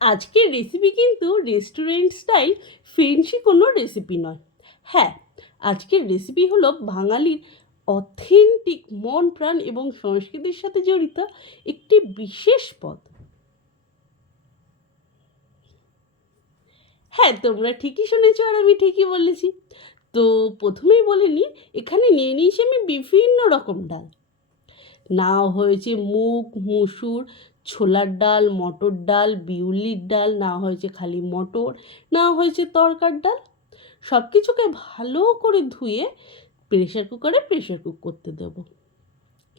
আজকের রেসিপি কিন্তু restaurant style ফ্রেঞ্চি কোনো রেসিপি নয়। হ্যাঁ, আজকের রেসিপি হলো বাঙালির অথেন্টিক মন প্রাণ এবং সংস্কৃতির সাথে জড়িত একটি বিশেষ পদ। হ্যাঁ, তোমরা ঠিকই শুনেছো আর আমি ঠিকই বলেছি। তো প্রথমেই বলে নিই, এখানে নিয়ে নিয়েছি আমি বিভিন্ন রকম ডাল। না হয়েছে মুগ, মুসুর, ছোলার ডাল, মটর ডাল, বিউলির ডাল, না হয়েছে খালি মটর, না হয়েছে তরকার ডাল। সব কিছুকে ভালো করে ধুয়ে প্রেশার কুক করতে দেব।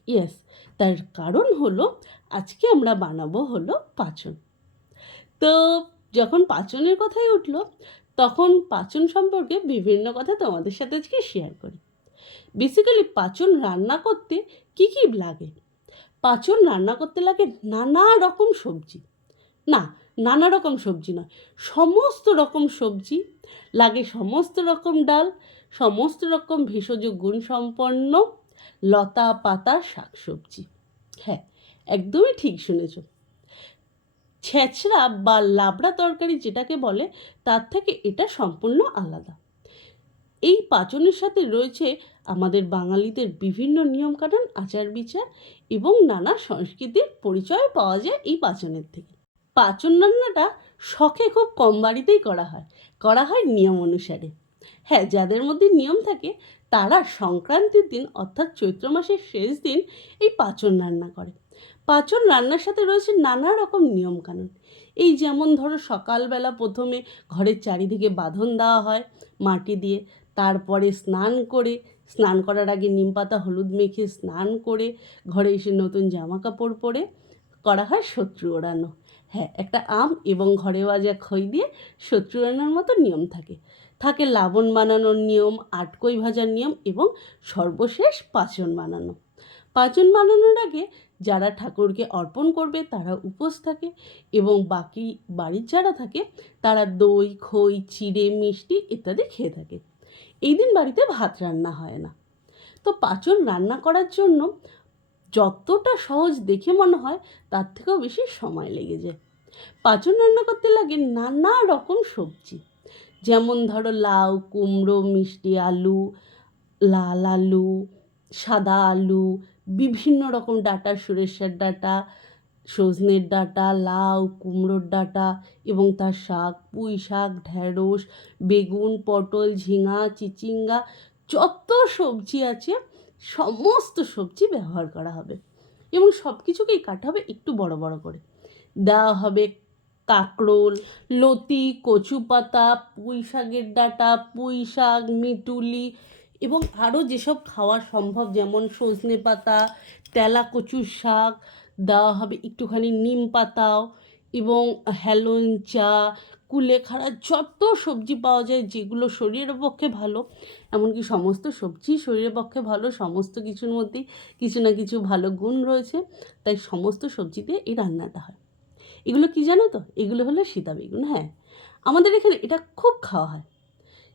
ইয়েস, তার কারণ হলো আজকে আমরা বানাবো হলো পাঁচন। তো যখন পাঁচনের কথাই উঠলো, তখন পাঁচন সম্পর্কে বিভিন্ন কথা তোমাদের সাথে আজকে শেয়ার করি। বেসিক্যালি পাঁচন রান্না করতে কী কী লাগে? পাঁচন রান্না করতে লাগে নানা রকম সবজি। না, নানা রকম সবজি নয়, সমস্ত রকম সবজি লাগে, সমস্ত রকম ডাল, সমস্ত রকম ভেষজ গুণসম্পন্ন লতা পাতা শাকসবজি। হ্যাঁ, একদমই ঠিক শুনেছ। ছেঁচড়া বা লাবড়া তরকারি যেটাকে বলে, তার থেকে এটা সম্পূর্ণ আলাদা। এই পাঁচনের সাথে রয়েছে আমাদের বাঙালিদের বিভিন্ন নিয়মকানুন, আচার বিচার এবং নানা সংস্কৃতির পরিচয় পাওয়া যায় এই পাঁচনের থেকে। পাঁচন রান্নাটা শখে খুব কম বাড়িতেই করা হয় নিয়ম অনুসারে। হ্যাঁ, যাদের মধ্যে নিয়ম থাকে তারা সংক্রান্তির দিন অর্থাৎ চৈত্র মাসের শেষ দিন এই পাঁচন রান্না করে। পাঁচন রান্নার সাথে রয়েছে নানা রকম নিয়মকানুন। এই যেমন ধরো, সকালবেলা প্রথমে ঘরের চারিদিকে বাঁধন দেওয়া হয় মাটি দিয়ে, তারপরে স্নান করার আগে নিমপাতা হলুদ মেখে স্নান করে ঘরে এসে নতুন জামা কাপড় পরে করা হয় শত্রু ওড়ানো। হ্যাঁ, একটা আম এবং ঘরে ভাজা খই দিয়ে শত্রু ওড়ানোর মতো নিয়ম থাকে লাবণ বানানোর নিয়ম, আটকই ভাজার নিয়ম এবং সর্বশেষ পাঁচন বানানো। পাঁচন বানানোর আগে যারা ঠাকুরকে অর্পণ করবে তারা উপোস থাকে এবং বাকি বাড়ির যারা থাকে তারা দই, খই, চিড়ে, মিষ্টি ইত্যাদি খেয়ে থাকে। এই দিন বাড়িতে ভাত রান্না হয় না। তো পাঁচন রান্না করার জন্য যতটা সহজ দেখে মনে হয় তার থেকেও বেশি সময় লেগে যায়। পাঁচন রান্না করতে লাগে নানা রকম সবজি, যেমন ধরো লাউ, কুমড়ো, মিষ্টি আলু, লাল আলু, সাদা আলু, বিভিন্ন রকম ডাঁটা, সরিষার ডাঁটা, সজনের ডাঁটা, লাউ, কুমড়োর ডাঁটা এবং তার শাক, পুঁই শাক, ঢ্যাঁড়স, বেগুন, পটল, ঝিঙা, চিচিঙ্গা, যত সবজি আছে সমস্ত সবজি ব্যবহার করা হবে এবং সব কিছুকেই কাটা হবে একটু বড় বড় করে। দেওয়া হবে কাঁকরোল, লতি, কচু পাতা, পুঁই শাকের ডাঁটা, পুঁই শাক, মিটুলি এবং আরও যেসব খাওয়া সম্ভব, যেমন সজনে পাতা, তেলা কচুর শাক, দেওয়া হবে একটুখানি নিম পাতাও এবং হেলেঞ্চা, কুলেখাড়া, যত সবজি পাওয়া যায় যেগুলো শরীরের পক্ষে ভালো। এমনকি সমস্ত সবজি শরীরের পক্ষে ভালো, সমস্ত কিছুর মধ্যেই কিছু না কিছু ভালো গুণ রয়েছে, তাই সমস্ত সবজি দিয়ে এই রান্নাটা হয়। এগুলো কি জানো তো? এগুলো হলো সীতা বেগুন। হ্যাঁ, আমাদের এখানে এটা খুব খাওয়া হয়।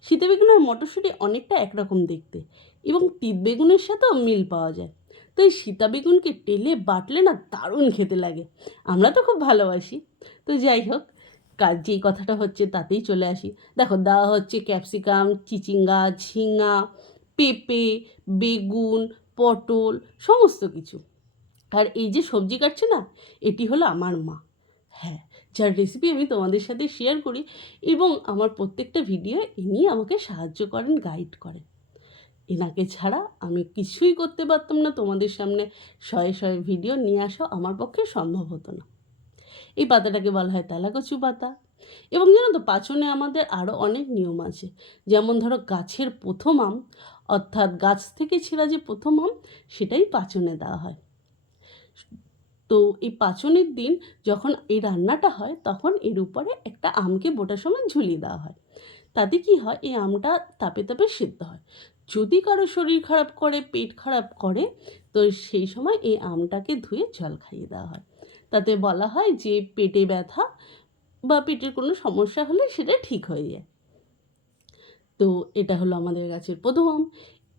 সীতা বেগুন আর মটরশুঁটি অনেকটা একরকম দেখতে এবং তিত বেগুনের সাথেও মিল পাওয়া যায়। তো এই সীতা বেগুনকে টেলে বাটলে না দারুণ খেতে লাগে। আমরা তো খুব ভালোবাসি। তো যাই হোক, যেই কথাটা হচ্ছে তাতেই চলে আসি। দেখো, দেওয়া হচ্ছে ক্যাপসিকাম, চিচিঙ্গা, ঝিঙা, পেঁপে, বেগুন, পটল, সমস্ত কিছু। আর এই যে সবজি কাটছে না, এটি হলো আমার মা। হ্যাঁ, যার রেসিপি আমি তোমাদের সাথে শেয়ার করি এবং আমার প্রত্যেকটা ভিডিও ইনি আমাকে সাহায্য করেন, গাইড করেন। এনাকে ছাড়া আমি কিছুই করতে পারতাম না, তোমাদের সামনে শয়ে শয়ে ভিডিও নিয়ে আসা আমার পক্ষে সম্ভব হতো না। এই পাতাটাকে বলা হয় তেলাকচু পাতা। এবং জানো তো, পাচনে আমাদের আরও অনেক নিয়ম আছে। যেমন ধরো, গাছের প্রথম আম, অর্থাৎ গাছ থেকে ছেঁড়া যে প্রথম আম, সেটাই পাচনে দেওয়া হয়। তো এই পাঁচনের দিন যখন এই রান্নাটা হয়, তখন এর উপরে একটা আমকে বোটার সময় ঝুলিয়ে দেওয়া হয়। তাতে কি হয়, এই আমটা তাপে তাপে সিদ্ধ হয়। যদি কারো শরীর খারাপ করে, পেট খারাপ করে, তো সেই সময় এই আমটাকে ধুয়ে জল খাইয়ে দেওয়া হয়। তাতে বলা হয় যে পেটে ব্যথা বা পেটের কোনো সমস্যা হলে সেটা ঠিক হয়ে যায়। তো এটা হলো আমাদের গাছের প্রথম আম।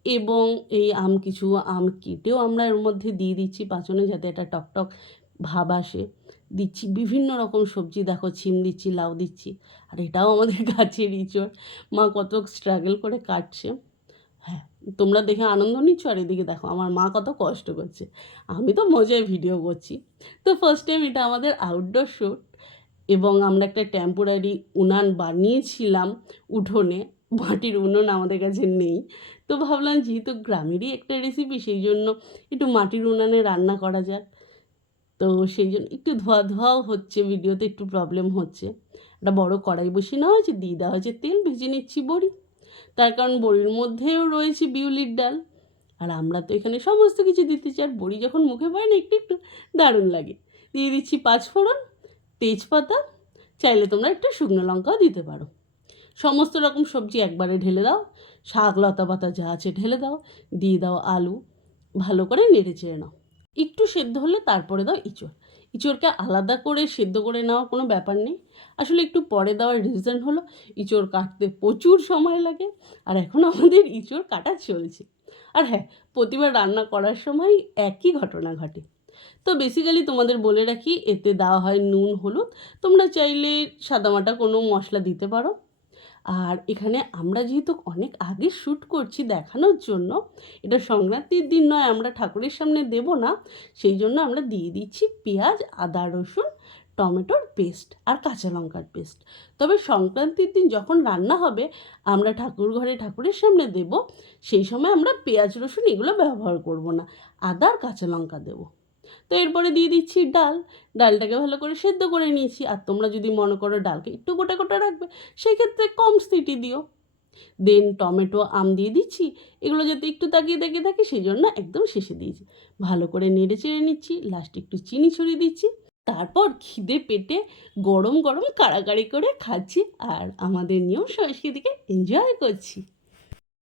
এবং এই কিছু আম কেটেও আমরা এর মধ্যে দিয়ে দিচ্ছি পাঁচনে, যাতে একটা টকটক ভাব আসে। দিচ্ছি বিভিন্ন রকম সবজি, দেখো ছিম দিচ্ছি, লাউ দিচ্ছি, আর এটাও আমাদের গাছের ইঁচড়। মা কত স্ট্রাগল করে কাটছে। হ্যাঁ, তোমরা দেখে আনন্দ নিচ্ছ, আর এদিকে দেখো আমার মা কত কষ্ট করছে। আমি তো মজায় ভিডিও করছি। তো ফার্স্ট টাইম এটা আমাদের আউটডোর শ্যুট, এবং আমরা একটা টেম্পোরারি উনান বানিয়েছিলাম উঠোনে। মাটির উনুন আমাদের কাছে নেই, তো ভাবলাম যেহেতু গ্রামেরই একটা রেসিপি, সেই জন্য একটু মাটির উনানে রান্না করা যাক। তো সেই জন্য একটু ধোয়া ধোয়াও হচ্ছে, ভিডিওতে একটু প্রবলেম হচ্ছে। একটা বড় কড়াই বসিয়ে নেওয়া হয়েছে, দিয়ে দেওয়া হয়েছে তেল, ভেজে নিচ্ছি বড়ি। তার কারণ বড়ির মধ্যেও রয়েছে বিউলির ডাল, আর আমরা তো এখানে সমস্ত কিছু দিতে চাই। আর বড়ি যখন মুখে পড়ে না, একটু একটু দারুণ লাগে। দিয়ে দিচ্ছি 5 ফোড়ন, তেজপাতা, চাইলে তোমরা একটু শুকনো লঙ্কাও দিতে পারো। সমস্ত রকম সবজি একবারে ঢেলে দাও, শাক লতা পাতা যা আছে ঢেলে দাও, দিয়ে দাও আলু, ভালো করে নেড়ে চেড়ে নাও। একটু সেদ্ধ হলে তারপরে দাও ইঁচড়। ইঁচড়কে আলাদা করে সেদ্ধ করে নেওয়ার কোনো ব্যাপার নেই। আসলে একটু পরে দেওয়ার রিজন হলো ইঁচড় কাটতে প্রচুর সময় লাগে, আর এখন আমাদের ইঁচড় কাটা চলছে। আর হ্যাঁ, প্রতিবার রান্না করার সময় একই ঘটনা ঘটে। তো বেসিক্যালি তোমাদের বলে রাখি, এতে দেওয়া হয় নুন, হলুদ। তোমরা চাইলে সাদামাটা কোনো মশলা দিতে পারো। আর এখানে আমরা যেহেতু অনেক আগে শ্যুট করছি দেখানোর জন্য, এটা সংক্রান্তির দিন নয়, আমরা ঠাকুরের সামনে দেব না, সেই জন্য আমরা দিয়ে দিচ্ছি পেঁয়াজ, আদা, রসুন, টমেটোর পেস্ট আর কাঁচা লঙ্কার পেস্ট। তবে সংক্রান্তির দিন যখন রান্না হবে, আমরা ঠাকুর ঘরে ঠাকুরের সামনে দেব, সেই সময় আমরা পেঁয়াজ, রসুন এগুলো ব্যবহার করব না, আদা আর কাঁচা লঙ্কা দেবো। তো এরপরে দিয়ে দিচ্ছি ডাল। ডালটাকে ভালো করে সেদ্ধ করে নিয়েছি। আর তোমরা যদি মনে করো ডালকে একটু গোটা গোটা রাখবে, সেই ক্ষেত্রে কম সিটি দিও। দেন টমেটো, আম দিয়ে দিচ্ছি। এগুলো যাতে একটু তাকিয়ে তাকিয়ে থাকে, সেই জন্য একদম শেষে দিয়েছি। ভালো করে নেড়ে চেড়ে নিচ্ছি, লাস্টে একটু চিনি ছড়িয়ে দিচ্ছি। তারপর খিদে পেটে গরম গরম কাড়াকাড়ি করে খাচ্ছি, আর আমাদের নিয়ম সংস্কৃতিকে এনজয় করছি।